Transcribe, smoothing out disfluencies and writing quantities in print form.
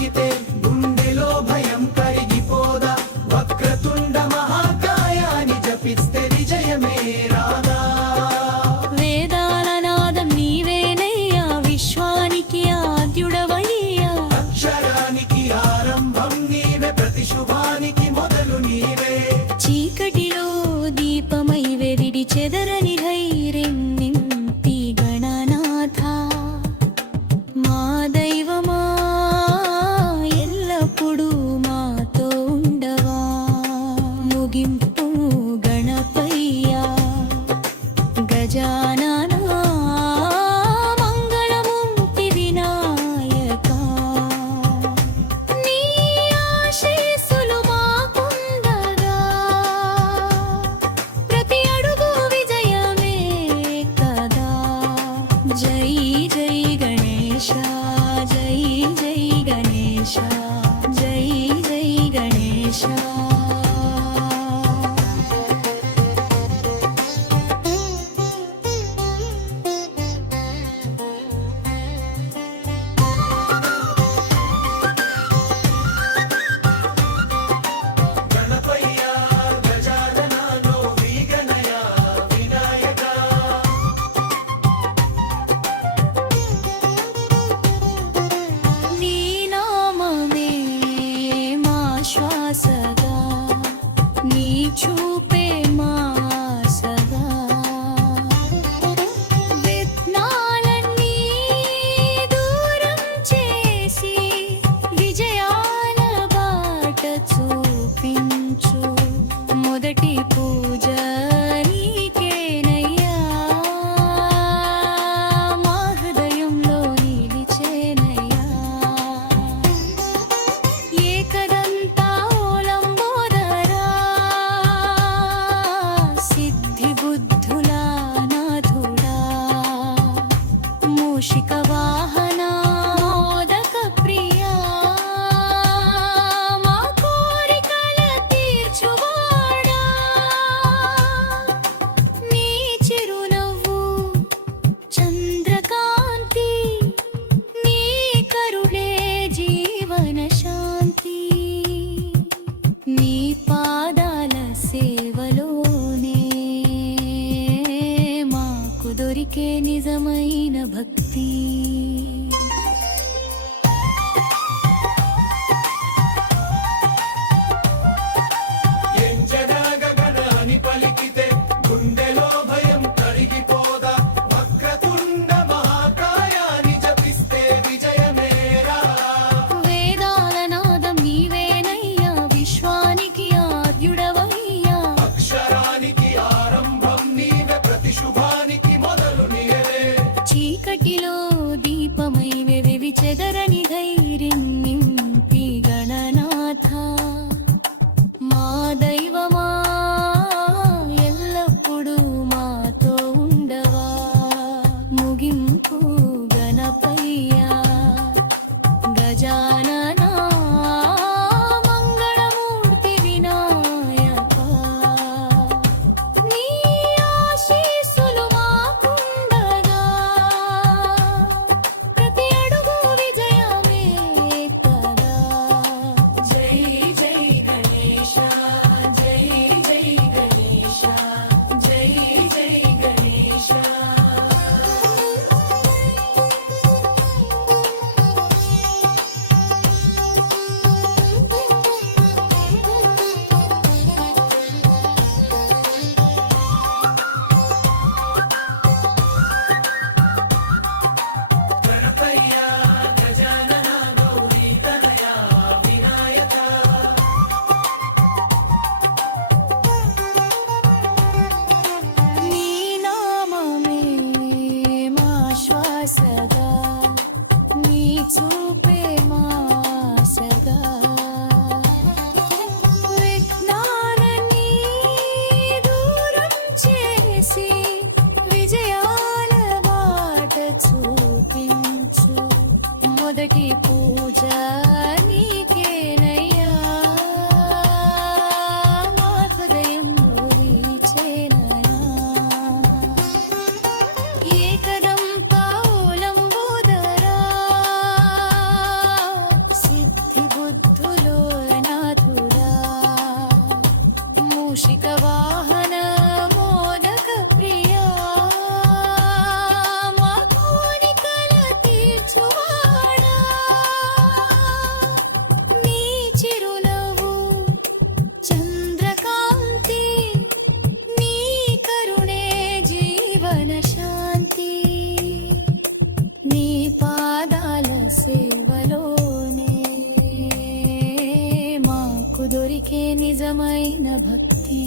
పలికితే గుండెలో భయం కరిగిపోదా వక్రతుండ మహాకాయాన్ని జపిస్తే విజయమే రాదా వేదాల నాదం నీవేనయ్యా విశ్వానికి ఆద్యుడవయ్యా అక్షరానికి ఆరంభం నీవే ప్రతి శుభానికి మొదలు నీవే చీకటిలో దీపమై వెరిడి చెదరని ధైర్యం నింపి గణనాథ మా దైవమా ఎల్లప్పుడూ మాతో ఉండవా ముగింపు గణపయ్యా గజానన మంగళమూర్తి వినాయక నీ ఆశీస్సులు మాకుండగా ప్రతి అడుగు విజయమే కదా జై జై గణేశ జై జై గణేశ జై జై గణేశ గణపయ్యా గజాననో వీగణయ వినాయక నీ నామమే మా శ్వాసగా నీ చూపే మా ఆశగా విఘ్నాలన్నీ దూరం చేసి విజయాల బాట చూపించు మొదటి పూజ నీకేనయ్యా మా హృదయంలో నిలిచేనయ్యా ఏకదంతా ఓలంబోదరా సిద్ధి బుద్ధులా నాథుడా మూషిక వాహన మోదక ప్రియా మా కోరికల తీర్చువాడా నీ చిరునవ్వు చంద్రకాంతి నీ కరుణే జీవన శాంతి నీ పాదాల సేవలోనే మాకు దొరికే నిజమైన భక్తి ఎంజనాగ గణాని పలికితే గుండెలో భయం కరిగిపోదా వక్రతుండ మహాకాయాన్ని జపిస్తే విజయమే రా వేదాల నాదం నీవేనయ్యా విశ్వానికి ఆద్యుడవయ్యా అక్షరానికి ఆరంభం నీవే ప్రతి శుభానికి మొదలు నీవే చీకటిలో దొరికే నిజమైన భక్తి